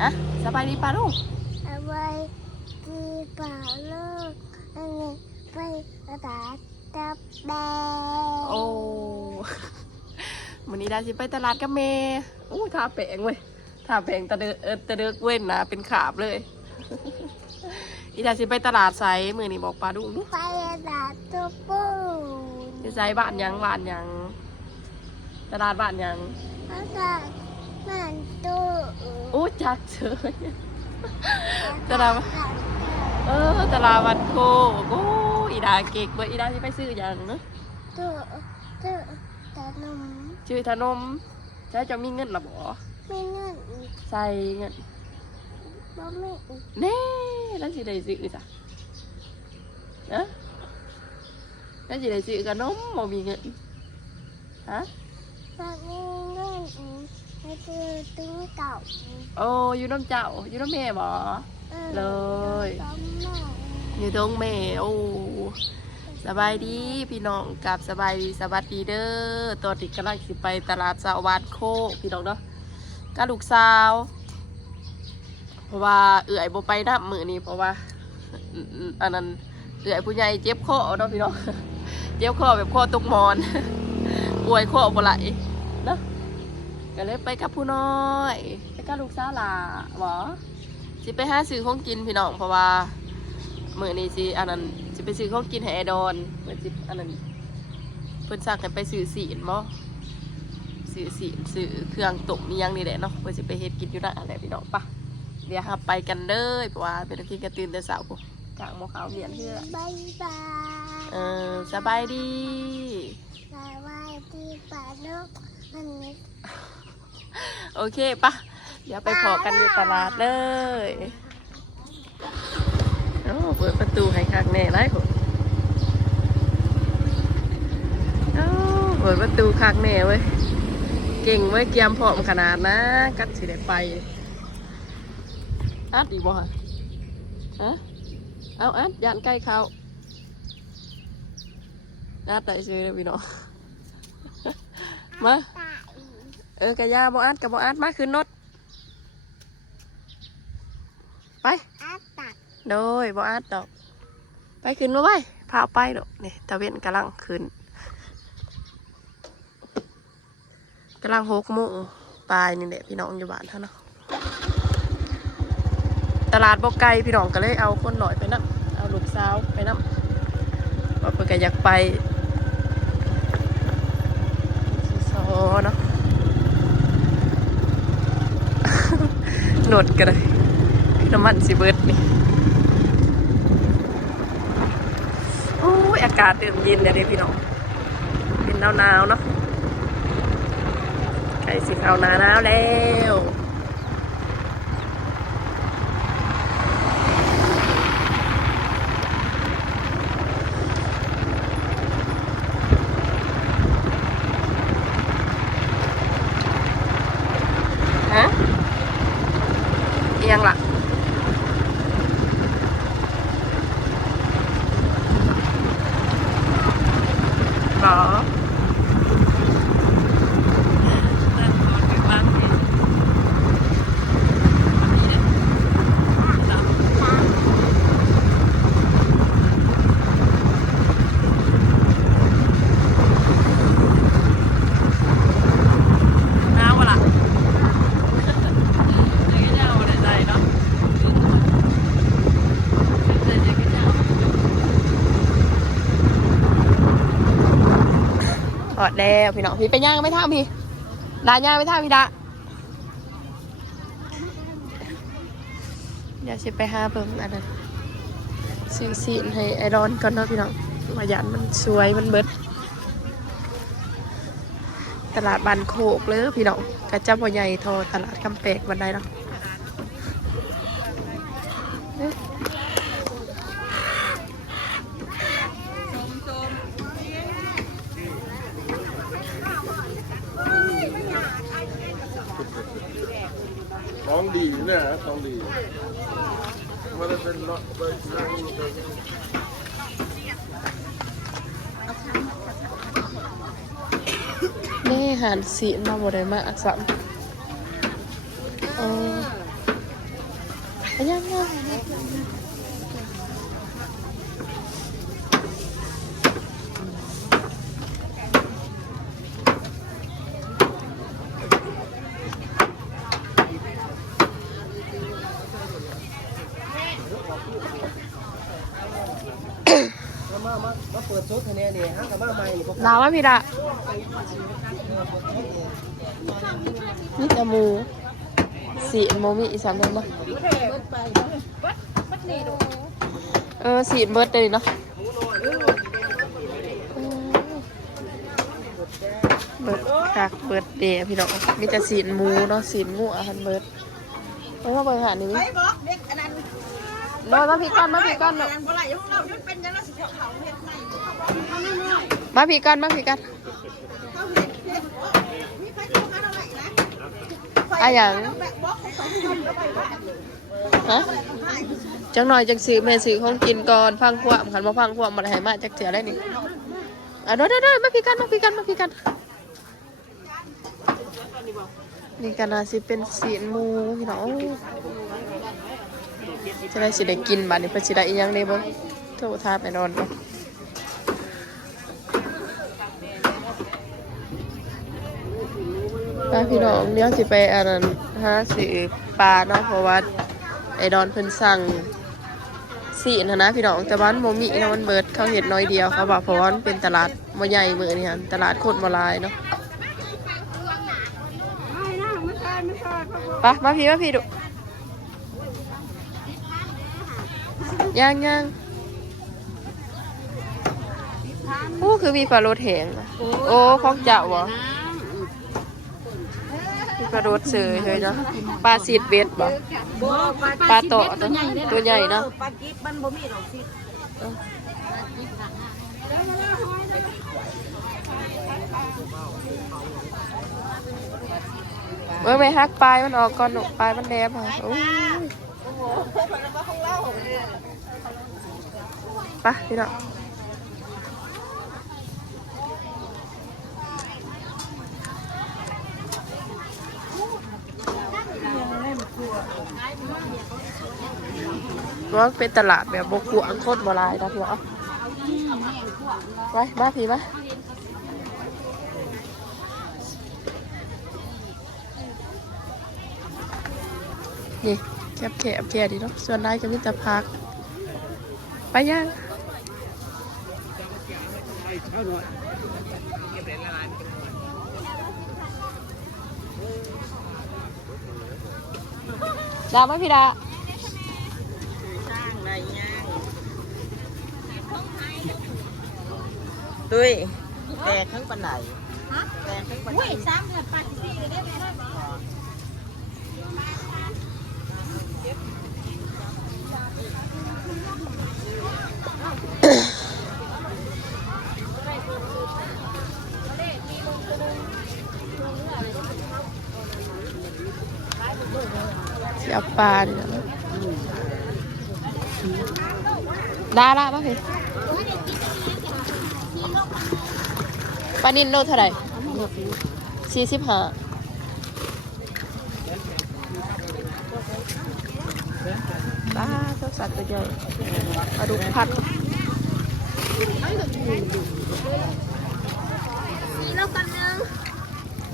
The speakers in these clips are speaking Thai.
อะสบายดีป่ะลูกเอาไว้กีป่าลูกอันนี้ไปกระดาษกับแบโอ้วันนี้ดาสิไปตลาดกับเมย์อู้ทาแปงเว้ยทาแปงตะเดตะเดกเว้นนะเป็นขาบเลยอีดาสิไปตลาดไซมือนี่บอกปลาดุลูกไปกระดาษตัวปูจะไซบ้านยังบ้านยังตลาดบ้านยังกระดาษมันตู้ อู้จักเฉยตลาดตลาดวันโคโอ้อีดาเก่งเว้ยอีดาสิไปซื้อยังเนาะตู้ขนมชื่อขนมใช้จะมีเงินหรอบ่ไม่เงินใส่เงินบ่ไม่เน่แล้วสิได้ซื้อจ้ะนะแล้วสิได้ซื้อขนมบ่มีเงินฮะบ่มีเงินไปซื้อตู้เก่าโอ้อยู่น้ำเจ้าอยู่น้ำแม่บ่เลยอยู่ตรงแม่โอ้สบายดีพี่น้องกับสบายดีสวัสดีเด้อตอนที่กำลังสิไปตลาดสวัสดิ์โคพี่น้องเนาะกับลูกสาวเพราะว่าเอื่อยบ่ไปน้ำมือนี่เพราะว่าอันนั้นเอื่อยผู้ใหญ่เจ็บคอเนาะพี่น้องเจ็บคอแบบคอตกมอนป่วยคอบ่ไหลเนาะก็เลยไปกับผู้น้อยไปกับลูกสาวหล่าบ่สิไปหาซื้อของกินพี่น้องเพราะว่ามื้อนี้สิอันนั้นสิไปซื้อของกินให้ไอดอนเพิ่นสิอันนั้นเพิ่นสั่งให้ไปซื้อศีลบ่ซื้อศีลซื้อเครื่องต้มมีหยังนี่แหละเนาะเพิ่นสิไปเฮ็ดกินอยู่นั่นแหละพี่น้องปะเดี๋ยวครับไปกันเด้อเพราะว่าเป็นกินกระตื่นแต่เช้าพุ่นกลางหม้อขาวเมียนเฮือบายบายสบายดีสวัสดีป่าลูกอันนี้โอเคปะเดี๋ยวไปพอกันอยู่ตลาดเลยเปิดประตูให้คักแน่ไรผมเปิดประตูคักแน่เว้ยเก่งเว้ยเกียมพร้อมขนาดนะกัดสิได้ไปอัดอีกบ่ฮะเอาอัดยันใกล้เขาอัดได้ซื้อเลยพี่น้องมากะยาบ่อัดกับบ่อัดมาขึ้นรถไปโดยบ่อัดดอกไปขึ้นมาไว้พาไปดอกนี่ตะเวนกำลังขึ้นกำลัง6 โมงปลายนี่แหละพี่น้องอยู่บ้านเท่านั้นตลาดบ่ไกลพี่น้องก็เลยเอาคนหน่อยไปนั่งเอาลูกสาวไปนั่งว่าเพิ่นก็อยากไปซอเนาะ โหนดกันเลยน้ำมันสิเบิดนี่โอ้ยอากาศเริ่มเย็นเลยพี่น้องเป็นหนาวเนาะใกล้สิเข้าหน้าหนาวแล้วฮะยังล่ะหรอหอดแล้วพี่น้องพี่ไปย่างไม่ท่าพี่ดาย่างไม่ท่าพี่ดาเดี๋ยวจะไปหาเบิ่งอันนั้นซื้อซีนให้ไอรอนก่อนเนาะพี่น้องมาหยันมันสวยมันเบิดตลาดบันโคกเลยพี่น้องกระเจ้าพ่อใหญ่ทอตลาดคำแปกวันใดเนาะท้องดีเนี่ยฮะท้องดีมันจะเป็นเนาะเป็นนั่งนี่หันสีมาบดได้มาอักษร ยังมาเปิดชุดคะแนนนี่ฮะกับมาใหม่นี่ ลาวะพี่ดานี่จะหมูสีโมมีอีสานเลยเนาะสีเบิร์ดเลยเนาะเบิร์ดคักเบิร์ดเดย์พี่น้องมีแต่สีหมูเนาะสีหมูอาหารเบิร์ดเพราะว่าเบิร์ดหานี่มั้ยมาพี่กันเนาะมาพี่กันอย่างฮะจังหน่อยจังซื้อแม่ซื้อของกินก่อนพังความขันมาพังความมาให้มาจักเถื่อได้นี่ได้มาพี่กันนี่กันนะสิเป็นสีหมูพี่น้องจะได้สิได้กินบ้านนี้เป็นสิได้อีหยังได้บ่โทษทาไปนอนบ่พี่น้องเดี๋ยวสิไปอันนั้นหาซื้อปลาเนาะเพราะว่าไอ้ดอนเพิ่นสั่งสีนะพี่น้องแต่ว่ามันบ่มีนะมันเบิดเขาเฮ็ดน้อยเดียวเขาบอกเพราะว่ามันเป็นตลาดบ่ใหญ่มื้อนี้หั่นตลาดคนบ่หลายเนาะไปมาพี่ดุยังโอ้คือมีปลาโรดแหงโอ้ของเจ้าบ่มีปลาโรดเสือเลยเนาะปลาสีดเบ็ดบ่ปลาโตตัวใหญ่เนาะปลากิ๊บมันบ่มีหรอกสิไม่ฮักปลายมันออกก่อนหนุปลายมันแดงค่ะโอ้ยไปพี่น้องว่าเป็นตลาดแบบบกวงโคตรโบราณนะพี่น้องไปมาพี่มานี่แคบดีเนาะส่วนได้ก็มีแต่พักไปยังดาไหมพี่ดาตุ้ยแต่ทั้งปันไหนแต่ทั้งปันไหนเสียปลาเนี่ยดาละป่ะพี่ปลานินโลเท่าไหร่45ปลาเจ้าสัตว์ตัวใหญ่ปลาดุกผัด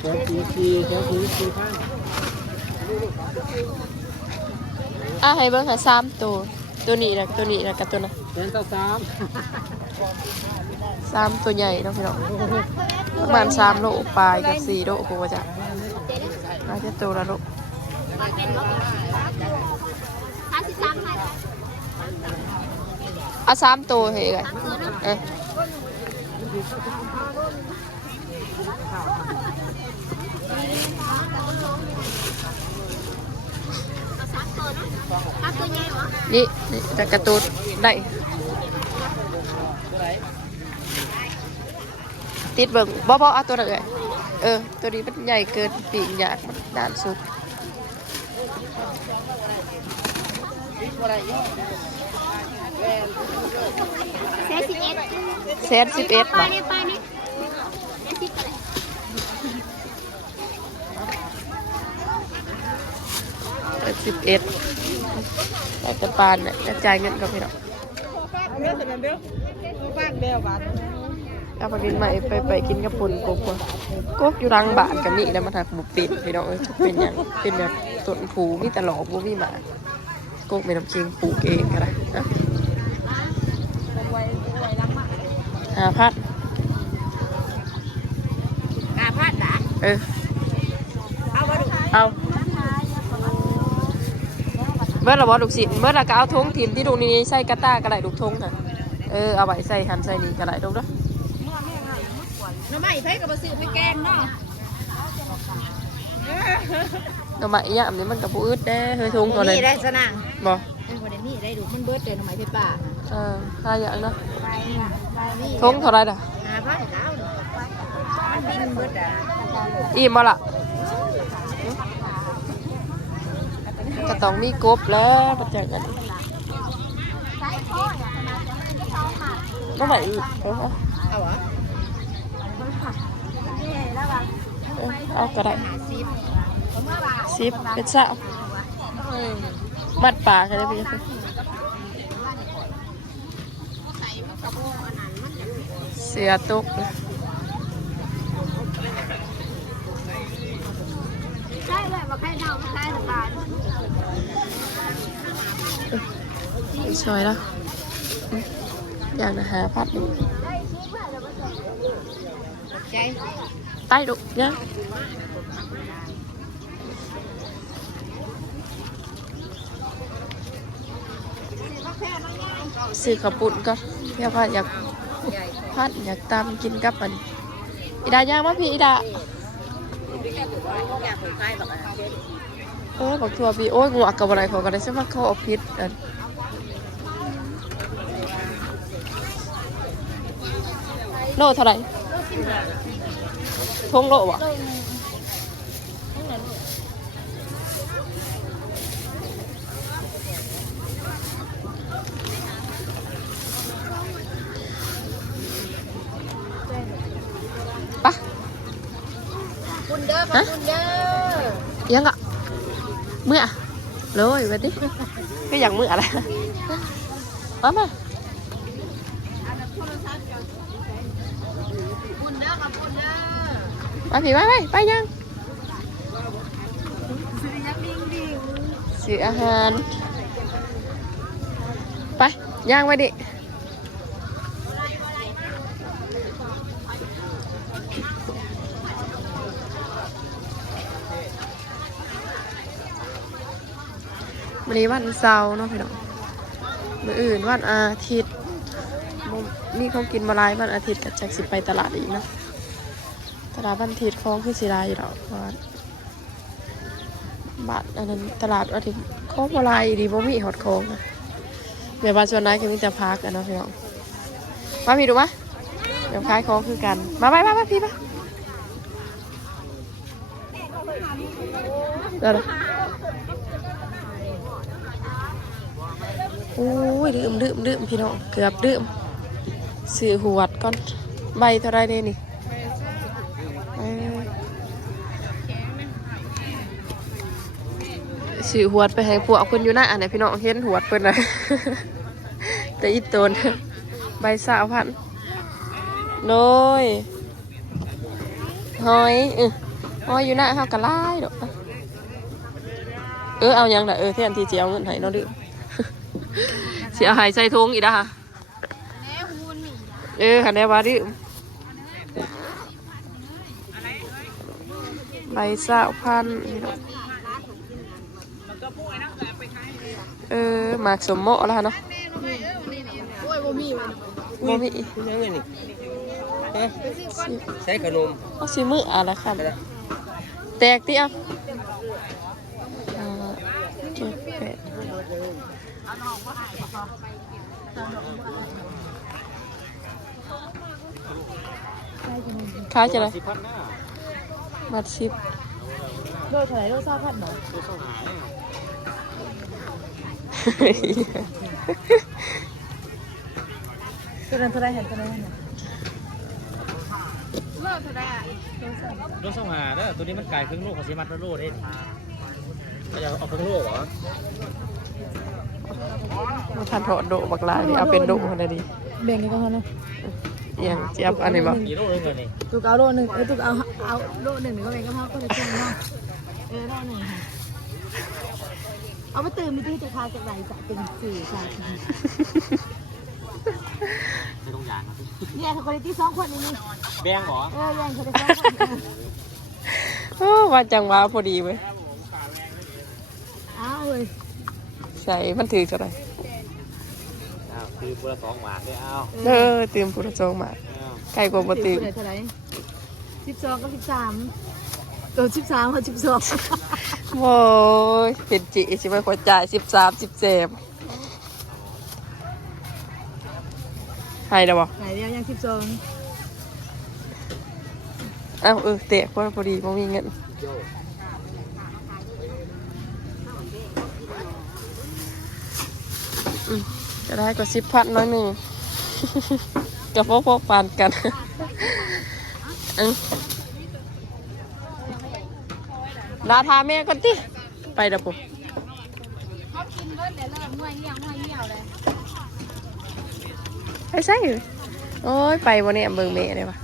แค่สีข้าง ให้เบิ่งค่ะ3ตัวนี้นะกับตัวนั้น เป็นต่อ3ตัวใหญ่เนาะพี่น้องประมาณ3 โลปลายกับ4 โลกูว่าจะน่าจะตัวละโล3 ตัวเฮ้ยนี่แต่กระตูนได้ติดเบิ่งบ่เอาตัวนั้นเลยตัวนี้มันใหญ่เกินปีกหยาดมันด้านสุด11บาท11 แต่กระปานเนี่ยกระจายเงินกับพี่น้อง เบลเบลฟากเบลบาท เอาไปกินใหม่ไปกินกับปุ่นกบกบอยู่รังบานกันนี่แล้วมาถักบุปผิดพี่น้องจะเป็นอย่างเป็นแบบต้นผูมีตลอกบ่มีหมากบไม่น้ำเชียงปลูกเองกันนะ5,000 5,000นะ เอาบ่ เอา เอาเมื่อเราบอกลูกศิษย์เมื่อเราก็เอาทงถิ่มที่ลูกนี้ใส่กระต้ากระไรลูกทงค่ะเอาไว้ใส่หันใส่นี่กระไรลูกเนาะ น้ำใหม่เพ่กับซื้อไปแกงเนาะ หน่อไม้ย่ามนี้มันกับผู้อึดได้เฮ้ยทงตัวเลย นี่ได้สนั่ง บอก วันนี้ได้ดูมันเบิร์ดเจอน้ำใหม่เพชรป่า ถ้าอย่างเนาะทงเท่าไรด่ะ 5,000แล้วมันบินเบิร์ดอ่ะ อิ่มบ่ล่ะก็ต้องมีกบแล้วประจักษ์กันหน่อไม้อึดเอาเหรอ เอาก็ได้10เป็นสาวมัดปลากันได้พี่เสียตุก ใช่เลยมาใครเน่าไม่ใช่สบาย สวยแล้วอยากจะหาพัดอยู่ ใจ ใต้ดุเนี่ยซื้อข้าวปุ้นก็เพี่อว่าอยากพัดอยากตามกินกับมันอีดาย่างมั้ยพี่อีดา อยากใกล้แบบ บอกทัวพี่โอ้ยงูอักกับอะไรเขาก็ได้ใช่ไหมเขาเอาพิษโลเท่าไหร่ทงโลวะปะ คุณเด้อมาคุณเด้อ ยังอ่ะเมื่อเลยไปดิก็อย่างเมื่ออะไรมามา คุณเด้อมาคุณเด้อ ไปผีไปยังซื้ออาหารไปย่างไปดิวันนี้วันเสาร์เนาะพี่น้องมื้ออื่นวันอาทิตย์มีของกินมาลายวันอาทิตย์กับแจ็คสิไปตลาดอีกเนาะตลาดวันอาทิตย์ของคือสิลายอยู่ดอกเพราะว่าบาทอันนั้นตลาดอาทิตย์ของมาลายดีบ่มีหอดของนะเดี๋ยวบ้านส่วนไหนก็มีแต่พักกันเนาะพี่น้องมาพี่ดูมะเดี๋ยวขายของคือกันมาพี่มาเดี๋ยวโอ้ยดื่มพี่น้องเกือบดื่มซื้อหวดก่อนใบเท่าไรเนี่ยนี่ซื้อหวดไปให้พวกคนอยู่หน้าอันไหนพี่น้องเห็นหวดเพิ่นเลย แต่อีตนใบ20,000น้อยหอยหอยอยู่หน้าเขากระไล่ดอกเอายังล่ะแทนที่จะเอาเงินให้เนาะดื้อ เสียหายใส่ทงอีกนะคะคันนี้ว่าดิใบ20,000หมากสมโมแล้วเนาะบ่มียังไงนี่ใส่ขนมเอาสิมืออะไรค่ะแตกที่เอาค่าจะไรมัด10โลเท่าไหร่โล20,000หรอตัวนั้นเท่าไรเห็นตัวนั้นโลเท่าไรโลสองหาเด้อตัวนี้มันไก่ครึ่งลูกของสีมัดโลได้ก็จะเอาครึ่งลูกเหรอ มาทานถอดโดบักลายดิเอาเป็นโดคนดี แบ่งกันก็พอนะ อย่างเจี๊ยบอันนี้บ่ กี่โลเองกันนี่ ตุกเอาโลนึงตุกเอาโลนึงก็แบ่งกันพอก็จะเจอเนาะโลนึงค่ะเอาไปตื่นมีที่จะพาจากไหนจะเป็นสื่อชา ไม่ต้องยางครับ เนี่ยคนที่2คนนี่ แบงเหรอ แบ่งคนที่2คน โอ้ว่าจังหวะพอดีเว้ย อ้าวเว้ย ใส่มันถือเท่าไหร่ คือเบอร์2 หวานด้วยเอา เด้อตื่มผู้ละจงมาไก่กว่าบ่ตื่ม เท่าไหร่12กับ13ตัว13กับ12 โอ้ยเป็นจิสิไปขอจ่าย13 17ให้แล้วบ่ ไหนเดียวยัง12 อ้าวเตะพอดีบ่มีเงินจะได้กว่า10,000น้อยหนึงกับพวกปานกันลาทาแม่ก่อนติไปเด้อปุ๊ไปใส่โอ้ยไปบ่เนี่ยเบิ่งแม่ได้ปะ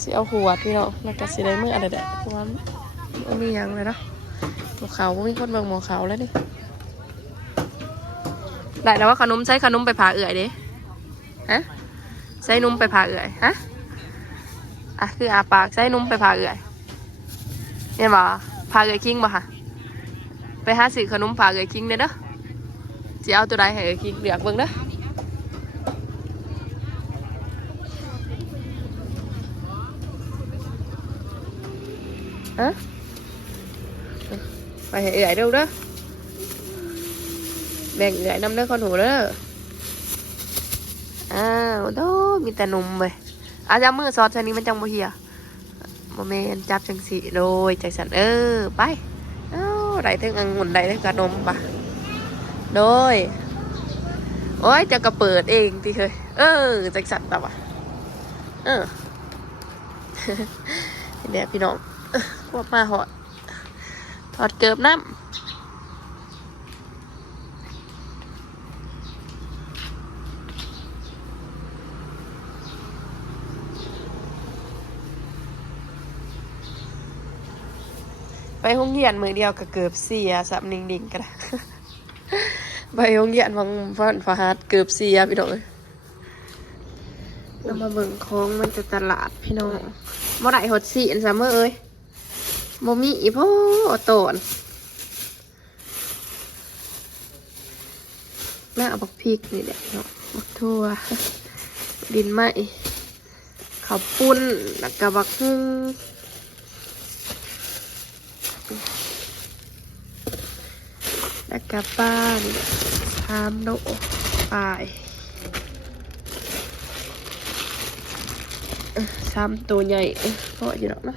สิเอาหัวพี่เนาะแล้วก็สิได้มื้ออันใดๆเพราะว่าบ่มีหยังเลยเนาะหมอเขาบ่มีคนเบิ่งหมอเขาแล้วนี่ได้แล้วว่าขนมใช้ขนมไปผ่าเอื่อยเด้ฮะใช้นมไปผ่าเอื่อยฮะอ่ะคืออาปากใช้นมไปผ่าเอื่อยเนี่ยบ่ผ่าเอื่อยคิงบ่ค่ะไปหาซื้อขนมผ่าเอื่อยคิงเด้อสิเอาตัวใดให้เอื่อยคิงเลือกเบิ่งเด้อฮะไปให้เอื่อยเด้อแบ่งเอื่อยนำเด้อคนหูเด้ออ้าวโดมีแต่นมเว้ยอาจจะมือซอสชนิดมันจังบ่เหี่ยบ่แม่นจับจังสิโดยจังสันไปได้ทั้งองุ่นได้ทั้งขนมปะโดยโอ้ยจะกระเปิดเองติเคยจังสันแบบว่ะเนี่ยพี่น้องพวกมาหอดถอดเกิบน้ำไปห้องเรียนมือเดียวก็เกือบเสียสับนิ่งๆกันนะ ไปห้องเรียนของฟันฟาฮัดเกือบเสียพี่น้องเรามาเบิ่งของมันจะตลาดพี่น้องบ่ได้หดสีอันซะเมื่อเอ้ยบ่มีอีพ่อโตนหน้าบักพริกนี่แหละเนาะบักทั่วดินไหมข้าวปุ้นแล้วก็บักฮึ่งแล้วก็ป้าน3 โลปลาย3 ตัวใหญ่เพราะอยู่ดอกนะ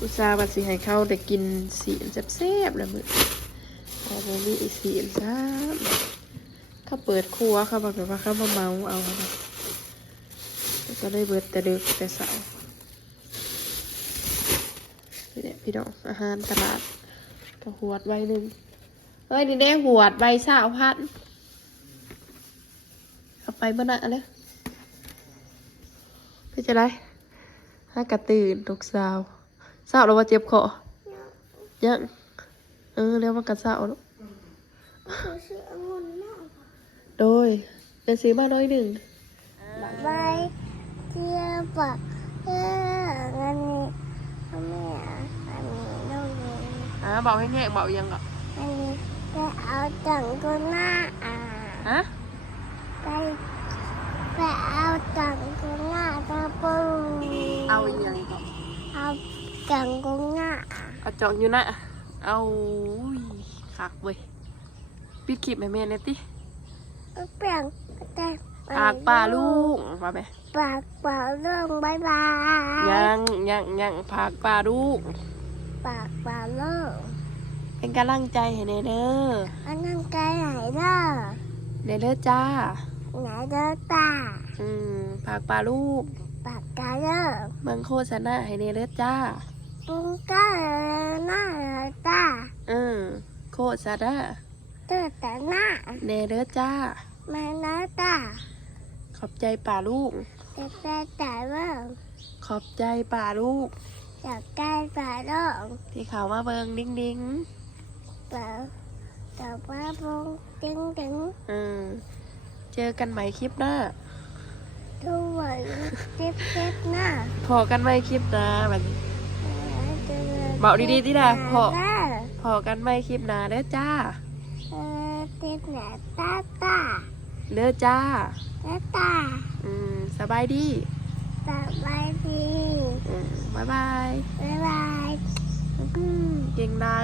อุตส่าห์ว่าสิให้เขาได้กินสีแซ่บๆแล้วมื้อพอบ่มีสีซ้ำเขาเปิดครัวเขาแบบว่าเขามาเมาเอานะก็ได้เบิดแต่ดึกแต่เช้านี่แหละพี่น้องอาหารตลาดก็หวดใบหนึ่งเฮ้ยนี่ได้หวดใบ20,000เอาไปบ่น่ะเลยไปจะได้ถ้ากระตื่นทุกเช้าแล้วว่าเจ็บคอยังแล้วมันกระเช้าแล้วโดยเดินซื้อมาน้อยหนึ่ง ใบเจียบอันนี้อันนี้น้องเอง บอกแห้งๆบอกยังอ่ะ อันนี้ไปเอาจังกุน่าฮะ ไปเอาจังกุน่ากระปุก เอายัง เอาจังกุน่า เอาจองอยู่นะเอาคักเว้ยปิดคลิปแม่ๆเนี่ยติ เปลี่ยนแต่ ปากปลาลูกมาไหม ปากเปล่าเรื่องบายบาย ยังปากปลาลูก ปากเปล่าเรื่อง เป็นกำลังใจให้เนเด้อ อันนั้นไกลไหนเด้อ เนเด้อจ้า ไหนเด้อตา ปากปลาลูก ปากกาเด้อ เมืองโฆษณาให้เนเด้อจ้า ปุ้งก็หน้าตา ซะด้า ตัวแต่หน้า เนเด้อจ้า มาหน้าตา ขอบใจป่าลูก แต่แต่แต่ว่า ขอบใจป่าลูก อยากได้ปลาดอง ที่เขามาเบิงดิ้งดิ้ง เปล่าแต่ว่าพงตึงตึง เจอกันใหม่คลิปหน้า ทุกวันเจ็บหน้า พอกันใหม่คลิปหน้าแบบนี้ เบาดีๆที่น่ะพอ พอกันใหม่คลิปหน้าเด้อจ้า เจ็บหน้าตาตา เด้อจ้า ตา สบายดี สบายดี บ๊ายบาย บ๊ายบาย เก่งได้